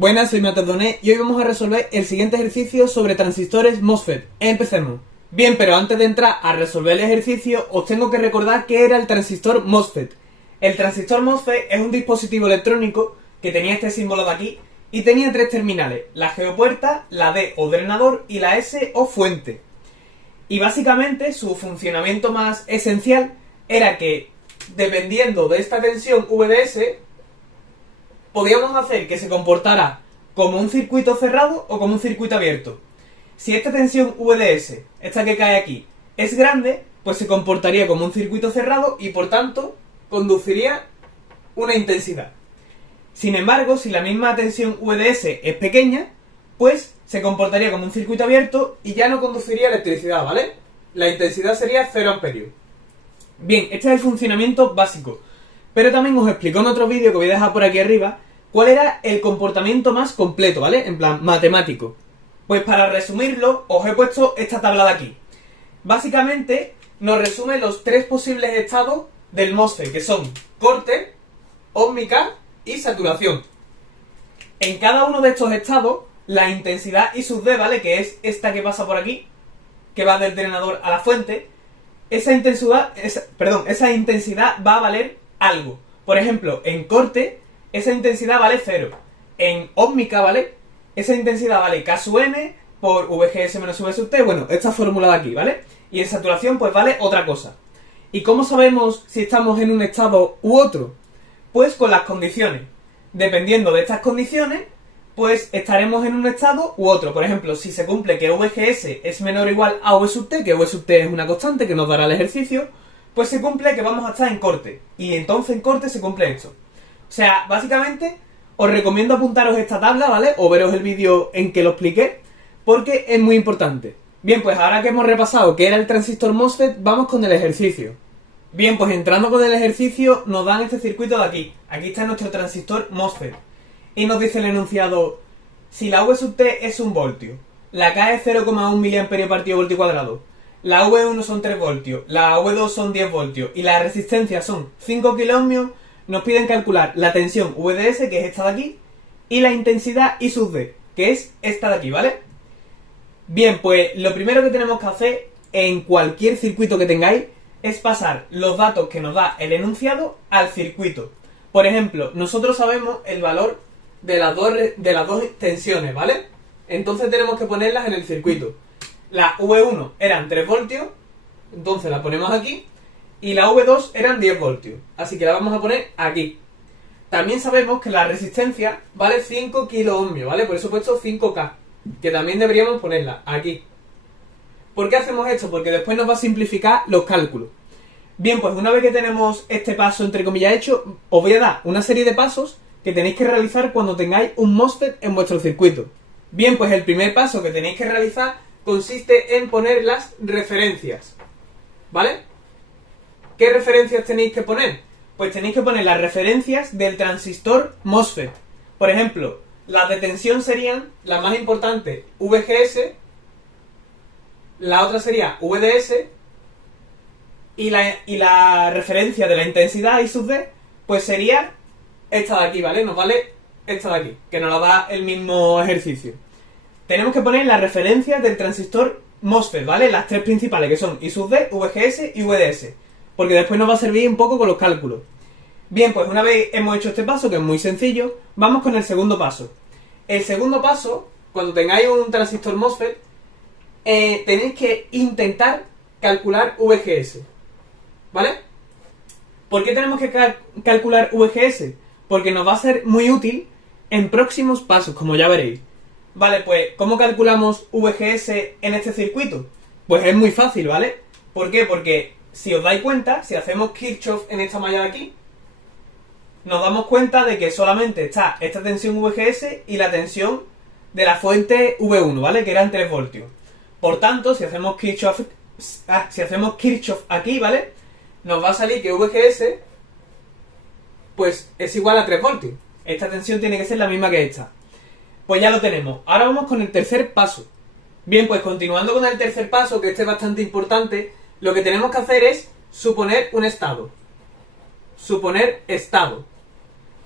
Buenas, soy Mateo Doné y hoy vamos a resolver el siguiente ejercicio sobre transistores MOSFET. Empecemos. Bien, pero antes de entrar a resolver el ejercicio, os tengo que recordar qué era el transistor MOSFET. El transistor MOSFET es un dispositivo electrónico que tenía este símbolo de aquí y tenía tres terminales, la geopuerta, la D o drenador y la S o fuente. Y básicamente su funcionamiento más esencial era que, dependiendo de esta tensión VDS, podíamos hacer que se comportara como un circuito cerrado o como un circuito abierto. Si esta tensión VDS, esta que cae aquí, es grande, pues se comportaría como un circuito cerrado y por tanto conduciría una intensidad. Sin embargo, si la misma tensión VDS es pequeña, pues se comportaría como un circuito abierto y ya no conduciría electricidad, ¿vale? La intensidad sería 0 amperios. Bien, este es el funcionamiento básico. Pero también os explico en otro vídeo que voy a dejar por aquí arriba cuál era el comportamiento más completo, ¿vale? En plan, matemático. Pues para resumirlo, os he puesto esta tabla de aquí. Básicamente, nos resume los tres posibles estados del MOSFET, que son corte, ósmica y saturación. En cada uno de estos estados, la intensidad I sub D, ¿vale? Que es esta que pasa por aquí, que va del drenador a la fuente, esa intensidad va a valer algo. Por ejemplo, en corte, esa intensidad vale 0. En ósmica, ¿vale? Esa intensidad vale K sub N por VGS menos V sub T. Bueno, esta fórmula de aquí, ¿vale? Y en saturación, pues vale otra cosa. ¿Y cómo sabemos si estamos en un estado u otro? Pues con las condiciones. Dependiendo de estas condiciones, pues estaremos en un estado u otro. Por ejemplo, si se cumple que VGS es menor o igual a V sub T, que V sub T es una constante que nos dará el ejercicio, pues se cumple que vamos a estar en corte. Y entonces en corte se cumple esto. O sea, básicamente, os recomiendo apuntaros esta tabla, ¿vale? O veros el vídeo en que lo expliqué, porque es muy importante. Bien, pues ahora que hemos repasado qué era el transistor MOSFET, vamos con el ejercicio. Bien, pues entrando con el ejercicio, nos dan este circuito de aquí. Aquí está nuestro transistor MOSFET. Y nos dice el enunciado, si la V sub T es 1 voltio, la K es 0,1 mA partido voltio cuadrado, la V1 son 3 voltios, la V2 son 10 voltios y la resistencia son 5 kiloohmios, nos piden calcular la tensión VDS, que es esta de aquí, y la intensidad I sub D, que es esta de aquí, ¿vale? Bien, pues lo primero que tenemos que hacer en cualquier circuito que tengáis es pasar los datos que nos da el enunciado al circuito. Por ejemplo, nosotros sabemos el valor de las dos tensiones, ¿vale? Entonces tenemos que ponerlas en el circuito. La V1 eran 3 voltios, entonces la ponemos aquí, y la V2 eran 10 voltios, así que la vamos a poner aquí. También sabemos que la resistencia vale 5 kiloohmios, ¿vale? Por eso he puesto 5K, que también deberíamos ponerla aquí. ¿Por qué hacemos esto? Porque después nos va a simplificar los cálculos. Bien, pues una vez que tenemos este paso entre comillas hecho, os voy a dar una serie de pasos que tenéis que realizar cuando tengáis un MOSFET en vuestro circuito. Bien, pues el primer paso que tenéis que realizar consiste en poner las referencias, ¿vale? ¿Qué referencias tenéis que poner? Pues tenéis que poner las referencias del transistor MOSFET. Por ejemplo, las de tensión serían, la más importante, VGS, la otra sería VDS, y la referencia de la intensidad I sub D, pues sería esta de aquí, ¿vale? Nos vale esta de aquí, que nos la da el mismo ejercicio. Tenemos que poner las referencias del transistor MOSFET, ¿vale? Las tres principales, que son I sub D, VGS y VDS. Porque después nos va a servir un poco con los cálculos. Bien, pues una vez hemos hecho este paso, que es muy sencillo, vamos con el segundo paso. El segundo paso, cuando tengáis un transistor MOSFET, tenéis que intentar calcular VGS, ¿vale? ¿Por qué tenemos que calcular VGS? Porque nos va a ser muy útil en próximos pasos, como ya veréis. Vale, pues, ¿cómo calculamos VGS en este circuito? Pues es muy fácil, ¿vale? ¿Por qué? Porque si os dais cuenta, si hacemos Kirchhoff en esta malla de aquí, nos damos cuenta de que solamente está esta tensión VGS y la tensión de la fuente V1, ¿vale? Que eran 3 voltios. Por tanto, si hacemos Kirchhoff aquí, ¿vale? Nos va a salir que VGS pues es igual a 3 voltios. Esta tensión tiene que ser la misma que esta. Pues ya lo tenemos. Ahora vamos con el tercer paso. Bien, pues continuando con el tercer paso, que este es bastante importante, lo que tenemos que hacer es suponer un estado. Suponer estado.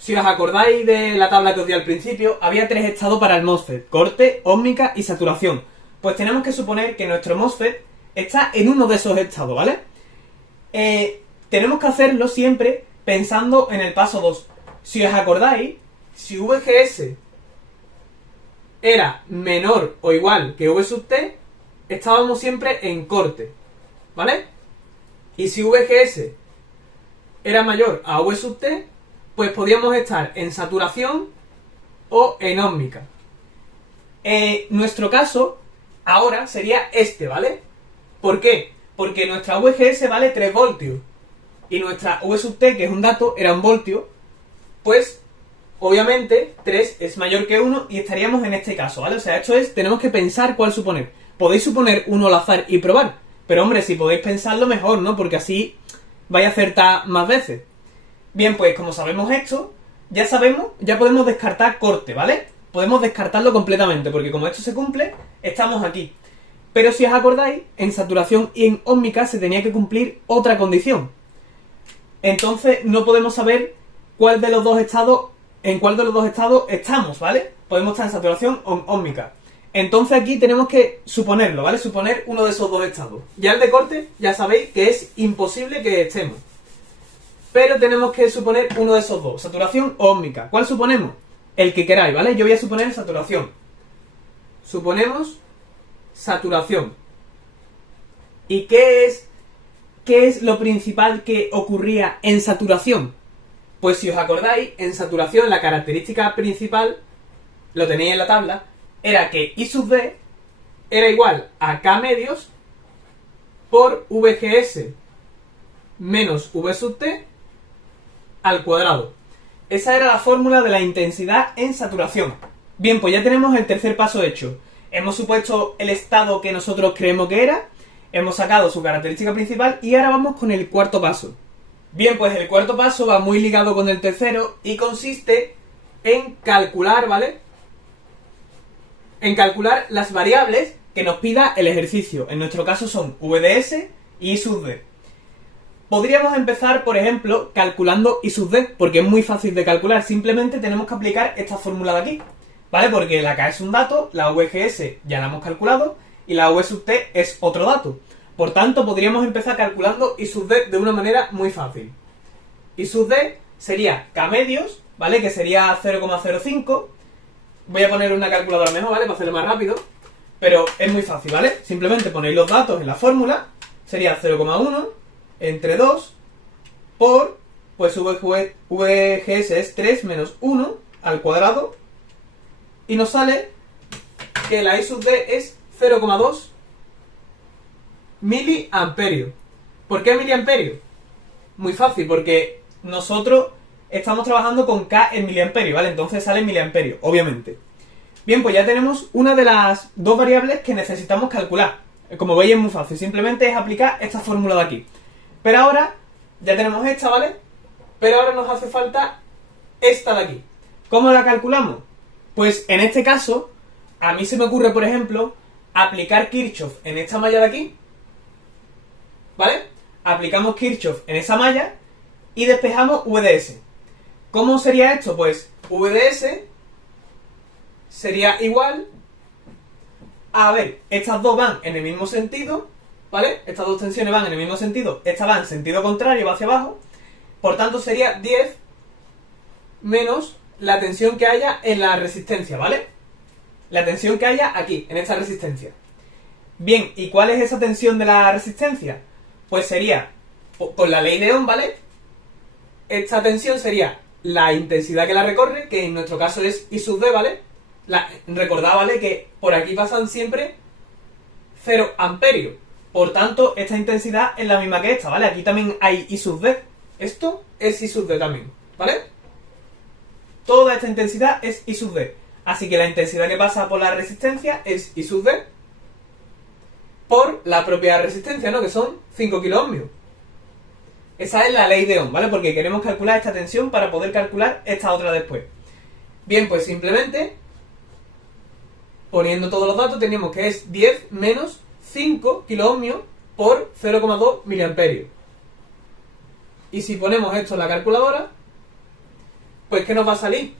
Si os acordáis de la tabla que os di al principio, había 3 estados para el MOSFET: corte, ósmica y saturación. Pues tenemos que suponer que nuestro MOSFET está en uno de esos estados, ¿vale? Tenemos que hacerlo siempre pensando en el paso 2. Si os acordáis, si VGS era menor o igual que V sub T, estábamos siempre en corte, ¿vale? Y si VGS era mayor a V sub T, pues podíamos estar en saturación o en ósmica. Nuestro caso ahora sería este, ¿vale? ¿Por qué? Porque nuestra VGS vale 3 voltios y nuestra V sub T, que es un dato, era 1 voltio. Pues obviamente 3 es mayor que 1 y estaríamos en este caso, ¿vale? O sea, esto es, tenemos que pensar cuál suponer. Podéis suponer uno al azar y probar, pero hombre, si podéis pensarlo mejor, ¿no? Porque así vais a acertar más veces. Bien, pues como sabemos esto, ya podemos descartar corte, ¿vale? Podemos descartarlo completamente, porque como esto se cumple, estamos aquí. Pero si os acordáis, en saturación y en ósmica se tenía que cumplir otra condición. Entonces no podemos saber en cuál de los dos estados estamos, ¿vale? Podemos estar en saturación o en ósmica. Entonces aquí tenemos que suponerlo, ¿vale? Suponer uno de esos dos estados. Ya el de corte, ya sabéis que es imposible que estemos. Pero tenemos que suponer uno de esos dos, saturación o ósmica. ¿Cuál suponemos? El que queráis, ¿vale? Yo voy a suponer saturación. Suponemos saturación. ¿Y qué es lo principal que ocurría en saturación? Pues si os acordáis, en saturación la característica principal, lo tenéis en la tabla, era que I sub D era igual a K medios por VGS menos V sub T al cuadrado. Esa era la fórmula de la intensidad en saturación. Bien, pues ya tenemos el tercer paso hecho. Hemos supuesto el estado que nosotros creemos que era, hemos sacado su característica principal y ahora vamos con el cuarto paso. Bien, pues el cuarto paso va muy ligado con el tercero y consiste en calcular, ¿vale? En calcular las variables que nos pida el ejercicio. En nuestro caso son VDS y I sub D. Podríamos empezar, por ejemplo, calculando I sub D, porque es muy fácil de calcular. Simplemente tenemos que aplicar esta fórmula de aquí, ¿vale? Porque la K es un dato, la VGS ya la hemos calculado y la V sub T es otro dato. Por tanto, podríamos empezar calculando I sub D de una manera muy fácil. I sub D sería K medios, ¿vale? Que sería 0,05. Voy a poner una calculadora mejor, ¿vale? Para hacerlo más rápido. Pero es muy fácil, ¿vale? Simplemente ponéis los datos en la fórmula. Sería 0,1 entre 2 por, pues VGS es 3 menos 1 al cuadrado. Y nos sale que la I sub D es 0,2 miliamperios. ¿Por qué miliamperios? Muy fácil, porque nosotros estamos trabajando con K en miliamperios, ¿vale? Entonces sale en miliamperios, obviamente. Bien, pues ya tenemos una de las dos variables que necesitamos calcular. Como veis es muy fácil, simplemente es aplicar esta fórmula de aquí. Pero ahora, ya tenemos esta, ¿vale? Pero ahora nos hace falta esta de aquí. ¿Cómo la calculamos? Pues en este caso, a mí se me ocurre, por ejemplo, aplicar Kirchhoff en esta malla de aquí, ¿vale? Aplicamos Kirchhoff en esa malla y despejamos VDS. ¿Cómo sería esto? Pues VDS sería igual a ver, estas dos van en el mismo sentido, ¿vale? Estas dos tensiones van en el mismo sentido, esta va en sentido contrario, va hacia abajo. Por tanto sería 10 menos la tensión que haya en la resistencia, ¿vale? La tensión que haya aquí, en esta resistencia. Bien, ¿y cuál es esa tensión de la resistencia? Pues sería, con la ley de Ohm, ¿vale? Esta tensión sería la intensidad que la recorre, que en nuestro caso es I sub D, ¿vale? Recordad, ¿vale? Que por aquí pasan siempre 0 amperios. Por tanto, esta intensidad es la misma que esta, ¿vale? Aquí también hay I sub D. Esto es I sub D también, ¿vale? Toda esta intensidad es I sub D. Así que la intensidad que pasa por la resistencia es I sub D por la propia resistencia, ¿no? Que son 5 kiloohmios. Esa es la ley de Ohm, ¿vale? Porque queremos calcular esta tensión para poder calcular esta otra después. Bien, pues simplemente, poniendo todos los datos, tenemos que es 10 menos 5 kiloohmios por 0,2 miliamperios. Y si ponemos esto en la calculadora, pues ¿qué nos va a salir?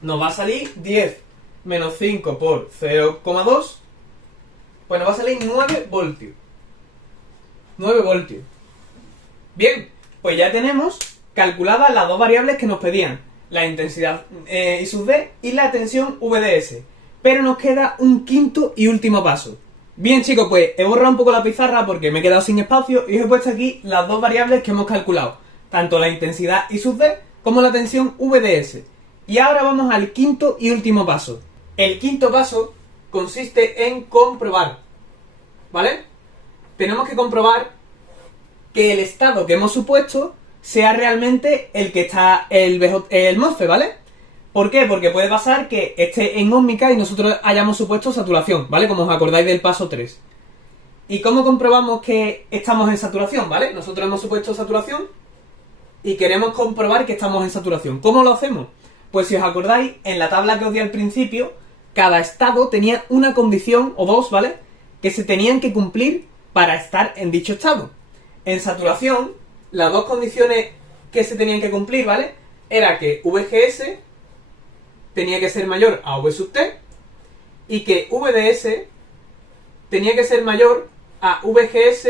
Nos va a salir 10 menos 5 por 0,2, pues nos va a salir 9 voltios. 9 voltios. Bien, pues ya tenemos calculadas las dos variables que nos pedían, la intensidad I sub D y la tensión VDS. Pero nos queda un quinto y último paso. Bien chicos, pues he borrado un poco la pizarra porque me he quedado sin espacio y os he puesto aquí las dos variables que hemos calculado, tanto la intensidad I sub D como la tensión VDS. Y ahora vamos al quinto y último paso. El quinto paso consiste en comprobar, ¿vale? Tenemos que comprobar que el estado que hemos supuesto sea realmente el que está el MOSFET, ¿vale? ¿Por qué? Porque puede pasar que esté en ósmica y nosotros hayamos supuesto saturación, ¿vale? Como os acordáis del paso 3. ¿Y cómo comprobamos que estamos en saturación, ¿vale? Nosotros hemos supuesto saturación y queremos comprobar que estamos en saturación. ¿Cómo lo hacemos? Pues si os acordáis, en la tabla que os di al principio, cada estado tenía una condición, o dos, ¿vale?, que se tenían que cumplir para estar en dicho estado. En saturación, las dos condiciones que se tenían que cumplir, ¿vale?, era que VGS tenía que ser mayor a V sub T y que VDS tenía que ser mayor a VGS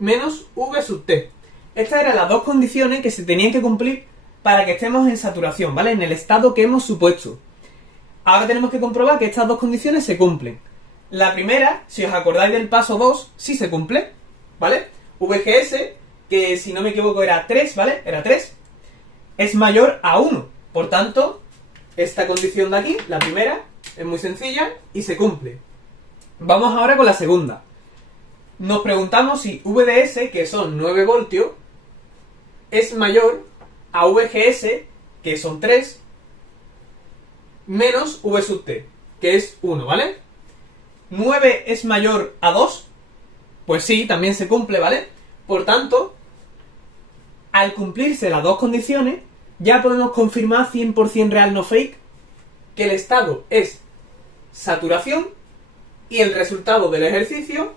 menos V sub T. Estas eran las dos condiciones que se tenían que cumplir para que estemos en saturación, ¿vale?, en el estado que hemos supuesto. Ahora tenemos que comprobar que estas dos condiciones se cumplen. La primera, si os acordáis del paso 2, sí se cumple, ¿vale? VGS, que si no me equivoco era 3, ¿vale? Era 3, es mayor a 1. Por tanto, esta condición de aquí, la primera, es muy sencilla y se cumple. Vamos ahora con la segunda. Nos preguntamos si VDS, que son 9 voltios, es mayor a VGS, que son 3, menos V sub T, que es 1, ¿vale? 9 es mayor a 2, pues sí, también se cumple, ¿vale? Por tanto, al cumplirse las dos condiciones, ya podemos confirmar 100% real no fake que el estado es saturación y el resultado del ejercicio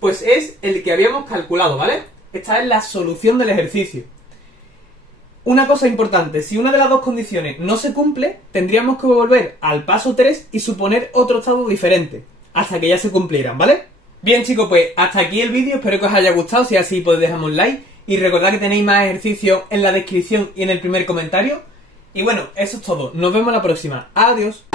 pues es el que habíamos calculado, ¿vale? Esta es la solución del ejercicio. Una cosa importante, si una de las dos condiciones no se cumple, tendríamos que volver al paso 3 y suponer otro estado diferente, hasta que ya se cumplieran, ¿vale? Bien chicos, pues hasta aquí el vídeo, espero que os haya gustado, si es así podéis dejarme un like y recordad que tenéis más ejercicios en la descripción y en el primer comentario. Y bueno, eso es todo, nos vemos la próxima, adiós.